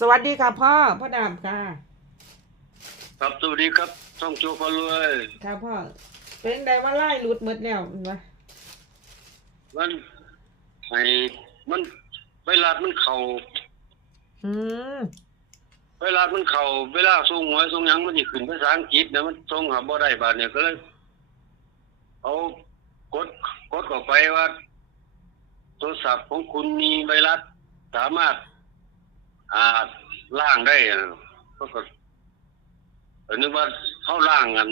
สวัสดีค่ะพ่อ พ่อดามค่ะ ครับสวัสดีครับช่องโจพารวยค่ะพ่อ เป็นไดว่าไล่หลุดหมดแล้วเห็นปะมันไอ้มันเวลามันเข่าอืมเวลามันเข่าเวลาส่งหวยส่งหยังมันสิขึ้นภาษาอังกฤษนะมันส่งหาบ่ได้บาดเนี่ยก็เลยเอากดกดเข้าไปว่าโทรศัพท์ของคุณมีไวรัสสามารถ อ่าล่างได้อะก็ก็เออนึกว่าเข้าล่างกัน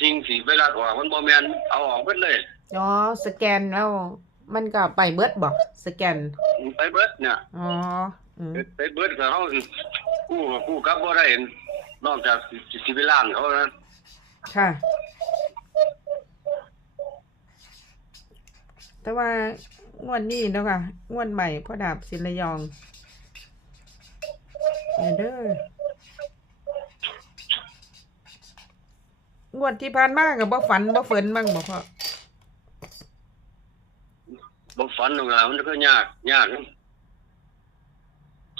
ทิ้งสีไวรัสออกมันบ่แม่นเอาออกเบิดเลยอ๋อสแกนแล้ว มันก็ไปเบิดบอกสแกนไปเบิดเนี่ยอ๋ออืมไปเบิดกับเขากู้กับกู้กลับบ่ได้นอกจากสิสิไปล้านเขานะค่ะ แต่ว่างวดนี้เนาะค่ะงวดใหม่พ่อดาบศิลยอง เนี่ยเด้องวดที่ผ่านมากับบ่ฝันบ่เฟินบ้างบ่พ่อบ่ฝันหรอกนะมันก็ยากยากนะ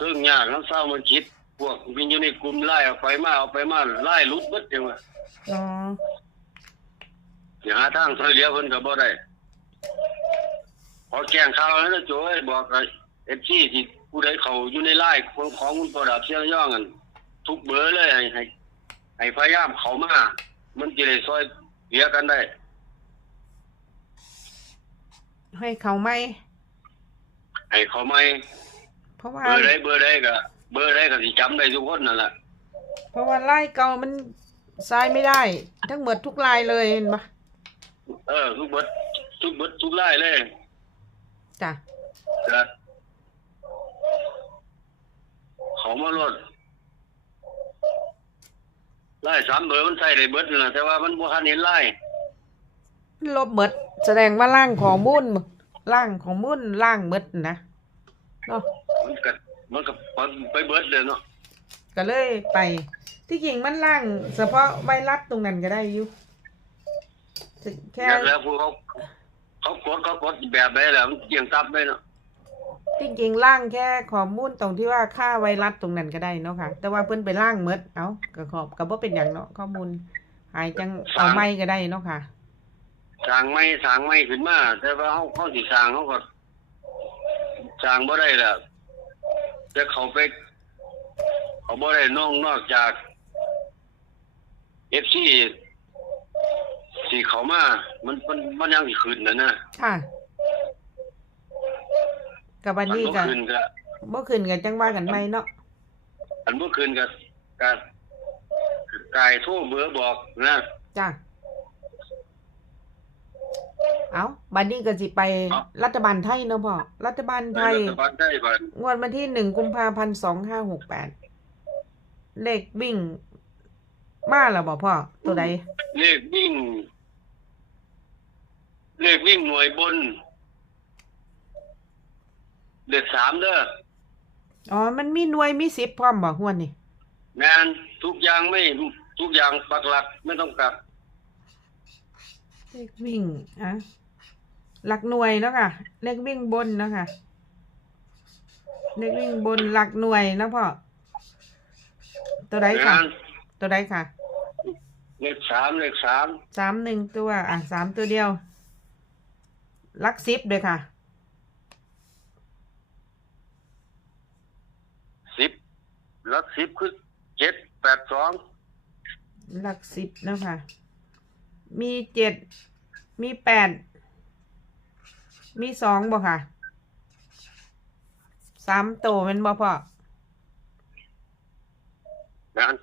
ซึ่งยากน้ำเศร้ามันคิดพวกวินอยู่ในกลุ่มไล่เอาไปมาเอาไปมาไล่ลุดเบิดจังว่าอ๋อสิหาทางช่วยเหลือเพิ่นก็บ่ได้พอแจ้งข่าวแล้วนะโจ้ยบอกไอ้ FC ที่ ผู้ใดเขาอยู่ในไล่ของของคุณประดับเสียงย่องกันทุกเบอร์เลยให้ให้ให้พยายามเข้ามามันจะได้ช่วยเหลือกันได้ ให้เขาไหมให้เขาไม่เพราะว่า เบอร์ใดเบอร์ใดก็เบอร์ใดก็สิจำได้ทุกคนนั่นแหละเพราะว่าไล่เก่ามันใช้ไม่ได้ ทั้งหมดทุกลายเลยเห็นปะเออทุกเบิดทุกเบิดทุกไล่เลยจ้ะ ก็เขามาลดไล่สามเบอร์มันใส่ได้เบิดนั่นล่ะแต่ว่ามันบ่ทันเห็นไล่ลบหมดแสดงว่าล่างของมุ่นล่างของมุ่นล่างหมดนะเนาะมันก็มันก็ไปเบิดเลยเนาะก็เลยไป ที่จริงมันล่าง เฉพาะไวรัสตรงนั้นก็ได้อยู่แค่ แล้วพวกเขาเขากดเขากดแบบใดแล้วมันเกี่ยงตับได้เนาะที่ จริงล่างแค่ข้อมูลตรงที่ว่าค่าไวรัสตรงนั้นก็ได้เนาะค่ะ แต่ว่าเพิ่นไปล่างหมดเอ้าก็ขอบก็บ่เป็นอย่างเนาะข้อมูล หายจังเอาไม่ก็ได้เนาะค่ะสร้างไม่สร้างไม่ขึ้นมาแต่ว่าเขาเขาสิสร้างเขาก็สร้างบ่ได้ล่ะจะเขาไปเขาบ่ได้นอกนอกจาก FC สิเขามา มันมันมันยังสิขึ้นนะนะค่ะ กับวันมันนี้บ่ก็ขึ้นก็บ่ขึ้นกันจังว่ากันไหมเนาะอันบ่ขึ้นก็ก็กายโทรเบอร์บอกนะจ้ะเอาบัดนี้ก็สิไปรัฐบาลไทยเนาะพ่อรัฐบาลไทย รัฐบาลได้บัดงวดวันที่หนึ่งกุมภาพันธ์สองห้าหกแปดเลขวิ่งมาแล้วบอกพ่อ ตัวใดเลขวิ่ง เลขวิ่งหน่วยบน เลขสามเด้ออ๋อ มันมีหน่วยมีสิบพร้อมบอกหวนนี่งานทุกอย่างไม่ทุกอย่างปักหลักไม่ต้องกลับเลขวิ่งอะหลักหน่วยเนาะค่ะเลขวิ่งบนเนาะค่ะเลขวิ่งบนหลักหน่วยเนาะพ่อตัวใดค่ะ งานตัวใดค่ะเลขสามเลขสามสามหนึ่งตัว อะสามตัวเดียวหลักสิบเลยค่ะ สิบ ลักสิบคือเจ็ดแปดสองหลักสิบเนาะค่ะมีเจ็ด มีแปด มีสองบ่ค่ะ สามโตวแมันบ่พองาน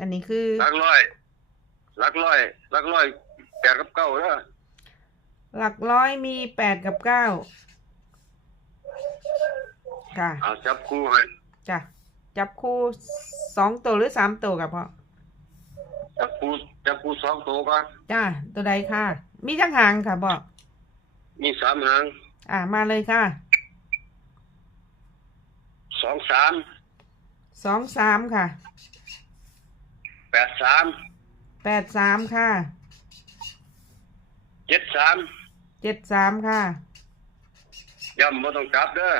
อันนี้คือหลักร้อยหลักร้อยหลักร้อยแปดกับเก้าเด้อหลักร้อยมีแปดกับเก้าค่ะ เอาจับคู่ให้จ้ะ จับคู่สองตัวหรือสามตัวกับพ่อจับคู่จับคู่สองตัวกันจ้าตัวใดค่ะ มีจังหางค่ะพ่อมีสามหาง อ่ามาเลยค่ะสองสามสองสามค่ะแปดสามแปดสามค่ะเจ็ดสามเจ็ดสามค่ะย่ำบ่ต้องกลับเด้อ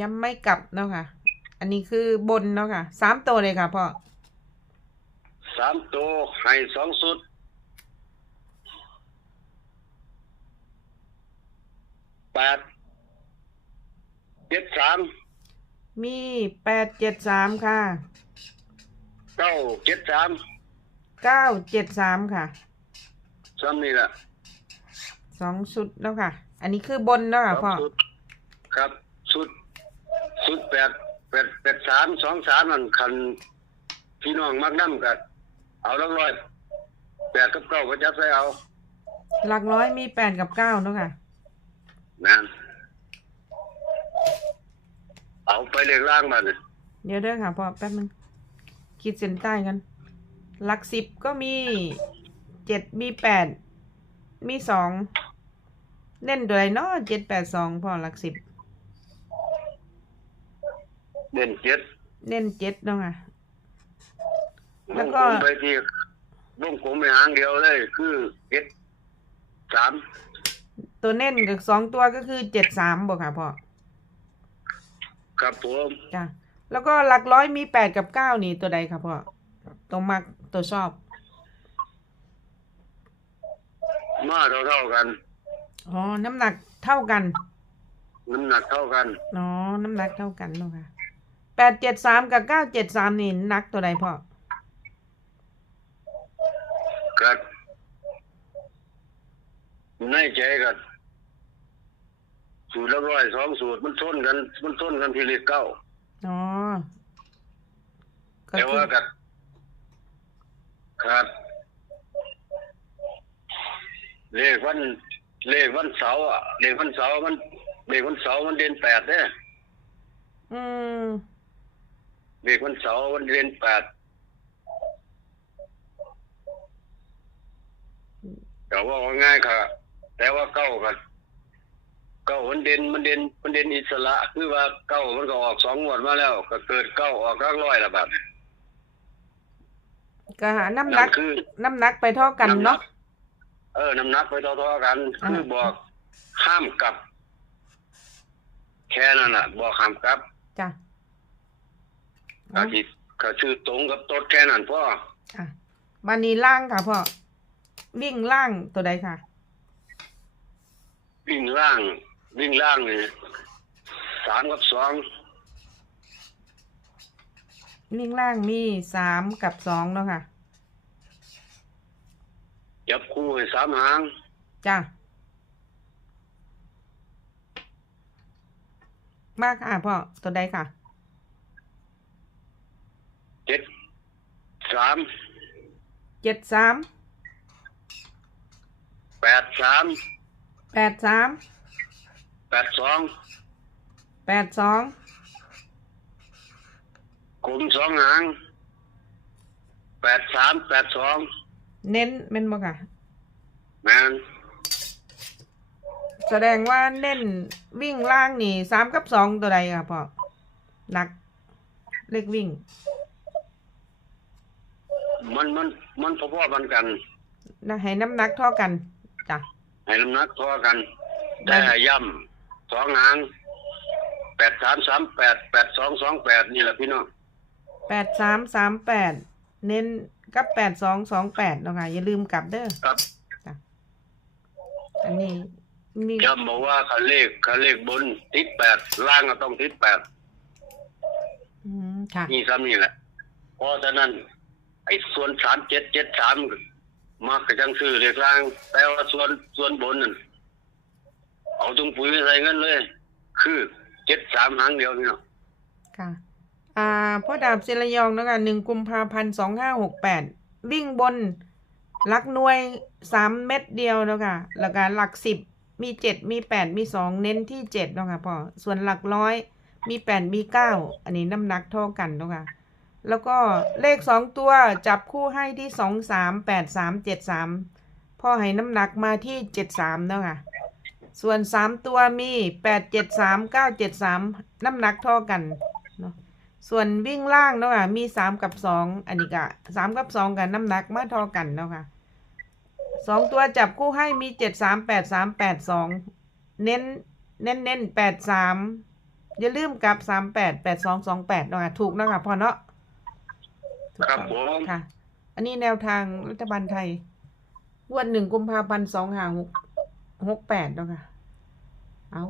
ยังไม่กลับเนาะค่ะ อันนี้คือบนเนาะค่ะสามตัวเลยค่ะพ่อสามตัวให้สองสุดแปดเจ็ดสามมีแปดเจ็ดสามค่ะเก้าเจ็ดสามเก้าเจ็ดสามค่ะซ้ำนี่แหละสองชุดแล้วค่ะ อันนี้คือบนเนาะค่ะพ่อ สงสุดครับสุดสุดแปด แปดแปดสามสองสามนั่นคันพี่น้องมักน้ำกันเอาละร้อยแปดกับเก้าก็จับใส่เอาหลักร้อยมีแปดกับเก้าเนาะค่ะนะเอาไปเลขล่างมาเนี่ยเดี๋ยวเด้อค่ะพ่อแป๊บนึงขีดเส้นใต้กัน หลักสิบก็มีเจ็ดมีแปดมีสองเน้นตัวไหนเนาะเจ็ดแปดสองพ่อหลักสิบ เด่นเจ็ดเน้นเจ็ดเนาะค่ะแล้ววงก็กลมไปที่วงกลมไปหางเดียวเลย คือเจ็ดสามตัวเน้นกับสองตัวก็คือเจ็ดสามบอกค่ะพ่อครับผมจ้ะแล้วก็หลักร้อยมีแปดกับเก้านี่ตัวใดค่ะพ่อตัวมักตัวชอบมาเท่าเท่าๆกัน อ๋อน้ำหนักเท่ากันน้ำหนักเท่ากัน อ๋อน้ำหนักเท่ากันเนาะค่ะ แปดเจ็ดสามกับเก้าเจ็ดสามนี่หนักตัวใดพ่อกัดในใจกันสูตรละร้อยสองสูตรมันทนกัน มันทนกันที่เลขเก้าอ๋อก็แต่คือว่ากัดครับเลขวันเลขวันเสาร์อะเลขวันเสาร์มันเลขวันเสาร์มันเด่นแปดเนี่ยอืม เลขวันเสาร์มันเด่นแปดแต่ว่าง่ายค่ะ แต่ว่าเก้ากันเก้ามันเด่นมันเด่นมันเด่นอิสระคือว่าเก้ามันก็ออกสองงวดมาแล้ว ก็เกิดเก้าออกรักร้อยละแบบก็หาน้ำหนันั่กนคือน้ำหนักไปเท่ากันเนาะเออน้ำหนักไปเท่าๆกันอ่าคือบอกห้ามกลับ แค่นั้นน่ะบอกห้ามกลับจ้ะ ก็ที่ก็ชื่อตรงกับโต๊ดแค่นั้นพ่ออะบันนี้ล่างค่ะพ่อวิ่งล่างตัวใดค่ะ วิ่งล่าง วิ่งล่างนี่สามกับสองวิ่งล่างมีสามกับสองเนาะค่ะจับคู่ให้สามหางจ้ะมากค่ะพ่อตัวใดค่ะ เจ็ด สามเจ็ดสามแปดสามแปดสามแปดสองแปดสองกลุ่มสองหางแปดสามแปดสองเน้นเม่นบ่ค่ะแมนแสดงว่าเน้นวิ่งล่างนี่สามกับสองตัวใดค่ะพ่อหนัก เลขวิ่ง มันมันมันพอๆกันกันนะให้น้ำหนักเท่ากันจ้ะให้น้ำหนักเท่ากัน แต่ให้ย่ำสองหางแปดสามสามแปดแปดสองสองแปดนี่แหละพี่น้องแปดสามสามแปดเน้นกับแปดสองสองแปดเนาะค่ะอย่าลืมกลับเด้อครับอันนี้นี่ย้ำบอกว่าเขาเลขเขาเลขบนติดแปดล่างก็ต้องติดแปดอืมค่ะนี่ซ้ำนี่แหละเพราะฉะนั้นไอ้ส่วนสามเจ็ดเจ็ดสามมักกระจังซื้อเลขล่าง แต่ว่าส่วนส่วนบนนั่นเอาถุงปุ๋ยใส่เงินเลย คือเจ็ดสามหางเดียวพี่น้องค่ะ อ่าพ่อดาบเซระยองนะคะหนึ่งกุมภาพันธ์สองห้าหกแปดวิ่งบนหลักหน่วยสามเม็ดเดียวเนาะค่ะแล้วก็หลักสิบมีเจ็ดมีแปดมีสองเน้นที่เจ็ดเนาะค่ะพ่อส่วนหลักร้อยมีแปดมีเก้าอันนี้น้ำหนักเท่ากันเนาะค่ะ แล้วก็เลขสองตัวจับคู่ให้ที่สองสามแปดสามเจ็ดสามพ่อให้น้ำหนักมาที่เจ็ดสามเนาะค่ะ ส่วนสามตัวมีแปดเจ็ดสามเก้าเจ็ดสามน้ำหนักเท่ากันเนาะส่วนวิ่งล่างเนาะค่ะมีสามกับสองอันนี้ก็สามกับสองกันน้ำหนักมาเท่ากันเนาะค่ะสองตัวจับคู่ให้มีเจ็ดสามแปดสามแปดสองเน้นเน้นเน้นแปดสามอย่าลืมกลับสามแปดแปดสองสองแปดเนาะค่ะถูกเนาะค่ะพอเนาะ ถูกครับต้องผมค่ะ อันนี้แนวทางรัฐบาลไทยงวันหนึ่งกุมภาพันธ์สองห้าหกหกแปดเนาะค่ะ เอา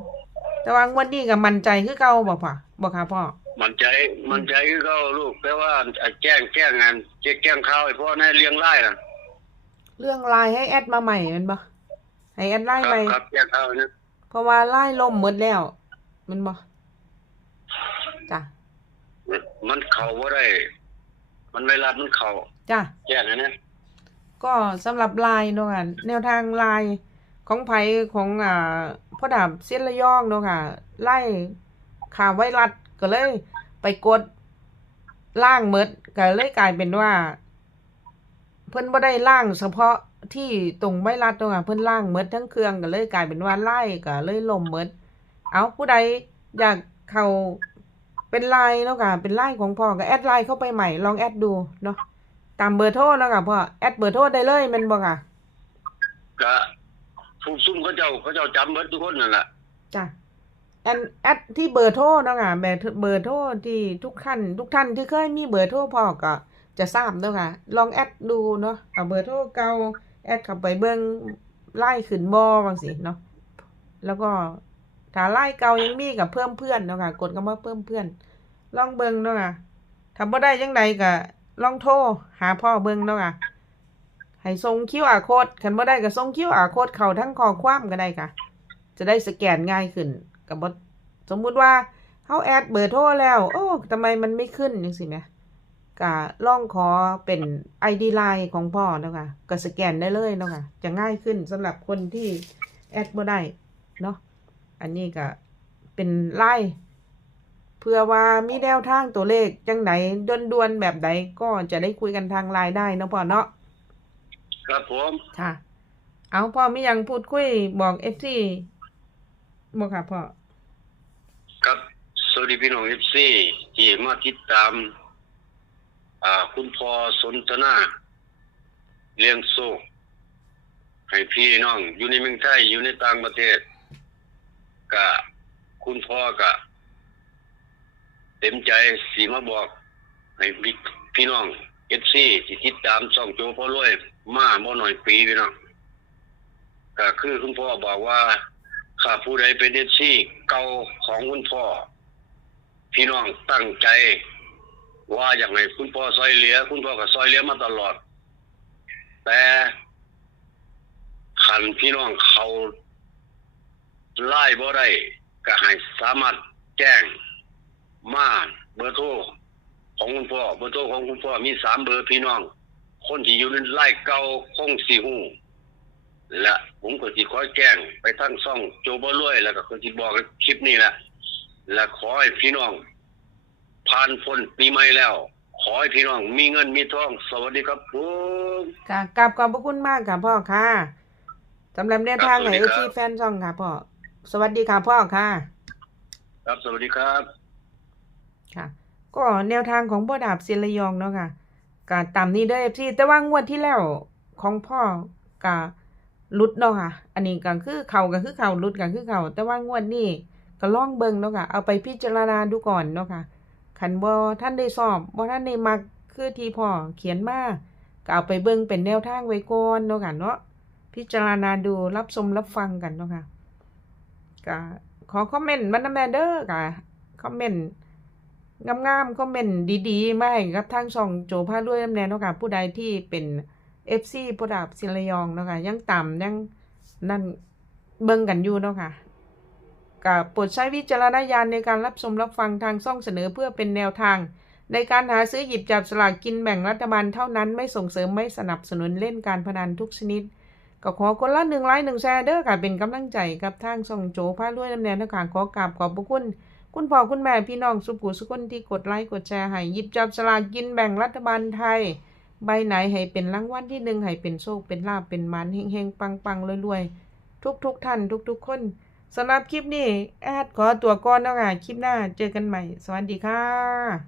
แต่ว่างวันนี้กับมันใจคือเก่าบอกพ่อบอกค่ะพ่อ มันใจมันใจคือเขาลูกแต่ว่าไอ้แจ้งแจ้งงานแจ้งแจ้งข่าวให้พ่อในเลี้ยงไล่น่ะเรื่องไลน์ให้แอดมาใหม่แมันบ่ให้แอดไลน์คใหรับม่ ครับแจ้งข่าวนะเพราะว่าไล่ล่มหมดแล้วแมันบ่จ้ะมันเข้าบ่ได้ มันเวลามันเข้าจ้ะแจ้งอันนะก็สำหรับไลน์เนาะค่ะแนวทางไลน์ของไผของอ่าพ่อดาบเสียนระยองเนาะค่ะไล่ข่าวไวรัสก็เลย ไปกดล่างเมดก็เลยกลายเป็นว่า เพิ่นบ่ได้ล่างเฉพาะที่ตรงไวรัสเนาะค่ะเพิ่นล่างเมดทั้งเครื่องก็เลยกลายเป็นว่าไล่ก็เลยล่มเมดเอาผู้ใดอยากเข้า เป็นไลน์เนาะค่ะเป็นไลน์ของพ่อก็แอดไลน์เข้าไปใหม่ลองแอดดูเนาะตามเบอร์โทรเนาะค่ะพ่อแอดเบอร์โทรได้เลยแม่นบ่ค่ะก็ผู้ซุ่มเขาเจ้าเขาเจ้าจำเบิดทุกคนนั่นแหละจ้ะแอนแอดที่เบอร์โทรเนาะค่ะแบบเบอร์โทรที่ทุกท่านทุกท่านที่เคยมีเบอร์โทรพ่อก็จะทราบเนาะค่ะลองแอดดูเนาะเอาเบอร์โทรเก่าแอดเข้าไปเบิ่งไล่ขึ้นบ่บางสิเนาะแล้วก็ ถ้าไล่เก่ายังมีกับเพิ่มเพื่อนเนาะค่ะ กดคำว่าเพิ่มเพื่อน ลองเบิ่งเนาะค่ะถ้าบ่ได้จังใดก็ลองโทรหาพ่อเบิ่งเนาะค่ะให้ส่ง QR code คันบ่ได้ก็ส่ง QR code เข้าทั้งข้อความก็ได้ค่ะ จะได้สแกนง่ายขึ้นกับบสมมุติว่าเฮาแอดเบอร์โทรแล้ว โอ้ทำไมมันไม่ขึ้นจังซี่แหมก็ลองขอเป็น ID Line ของพ่อเนาะค่ะก็สแกนได้เลยเนาะค่ะ จะง่ายขึ้นสำหรับคนที่แอดบ่ได้เนาะ อันนี้ก็เป็นไลน์เพื่อว่ามีแนวทางตัวเลขจังไหนด่วนๆแบบใดก็จะได้คุยกันทางไลน์ได้เนาะพ่อเนาะครับผมค่ะ เอาพ่อมีหยังพูดคุยบอกเอฟซีบอกค่ะพ่อครับสวัสดีพี่น้องเอฟซีที่มาติดตาม อ่า คุณพ่อสนทนาเลี้ยงโซ่ให้พี่น้อง อยู่ในเมืองไทยอยู่ในต่างประเทศก็ คุณพ่อก็เต็มใจสีมาบอก ให้พี่พี่น้องเอฟซีที่ติดตามช่องโจพ่อรวย มาบ่หน่อยปีพี่น้องก็คือคุณพ่อบอกว่าข้าผู้ใดเป็นเอฟซีเก่าของคุณพ่อ พี่น้องตั้งใจ ว่าอย่ากให้คุณพ่อซอยเหลือ คุณพ่อก็ซอยเหลือมาตลอด แต่ขันพี่น้องเขาไล่บ่ได้ ก็ให้สามารถแจ้งมาเบอร์โทรของคุณพ่อเบอร์โทรของคุณพ่อมีสามเบอร์พี่น้อง คนที่อยู่ในไล่เก่าคงสีหูและผมก็สิคอแจ้งไปทั้งซ่องโจบรวย แล้วก็คนที่บอกคลิปนี้แหละและขอให้พี่น้อง ผ่านพ้นปีใหม่แล้ว ขอให้พี่น้อง มีเงินมีทอง สวัสดีครับผมค่ะกราบขอบพระคุณมากค่ะพ่อค่ะสำหรับแนวทางไหนเอครับซีแฟนช่องค่ะพ่อ สวัสดีค่ะพ่อค่ะ ครับสวัสดีครับค่ะ ก็แนวทางของพ่อดาบเซียนระยองเนาะค่ะก็ตามนี้เด้อเอฟซีแต่ว่างวดที่แล้วของพ่อก็ลุดเนาะค่ะ อันนี้ก็คือเขาก็คือเขาลุดก็คือเขาแต่ว่างวดนี้ก็ลองเบิ่งเนาะค่ะ เอาไปพิจารณาดูก่อนเนาะค่ะคันบ่ท่านได้สอบบ่ท่านได้มักคือที่พ่อเขียนมาก็เอาไปเบิ่งเป็นแนวทางไว้ก่อนเนาะค่ะเนาะพิจารณาดูรับชมรับฟังกันเนาะค่ะ ก็ขอคอมเมนต์มานำแน่เด้อค่ะคอมเมนต์งามๆคอมเมนต์ดีๆมาให้กับทางช่องโจพาด้วยน้ำแน่เนาะค่ะผู้ใดที่เป็น FC ผู้ดาบศิลยองเนาะค่ะยังต่ำยังนั่นเบิ่งกันอยู่เนาะค่ะก็โปรดใช้วิจารณญาณในการรับชมรับฟังทางช่องเสนอเพื่อเป็นแนวทาง ในการหาซื้อหยิบจับสลากกินแบ่งรัฐบาลเท่านั้นไม่ส่งเสริมไม่สนับสนุนเล่นการพนันทุกชนิด ก็ขอคนละหนึ่งไลค์หนึ่งแชร์เด้อค่ะเป็นกำลังใจกับทางช่องโจพาด้วยน้ำแน่เนะคะขอกราบขอบพระคุณ คุณพ่อคุณแม่พี่น้องสุภูสุคนที่กดไลค์กดแชร์ให้หยิบจับสลากกินแบ่งรัฐบาลไทย ใบไหนให้เป็นรางวัลที่หนึ่งให้เป็นโชคเป็นลาบเป็นมันเฮงๆปังๆรวยๆทุกๆท่านทุก ๆ คนสำหรับคลิปนี้แอดขอตัวก่อนนะค่ะคลิปหน้าเจอกันใหม่ สวัสดีค่ะ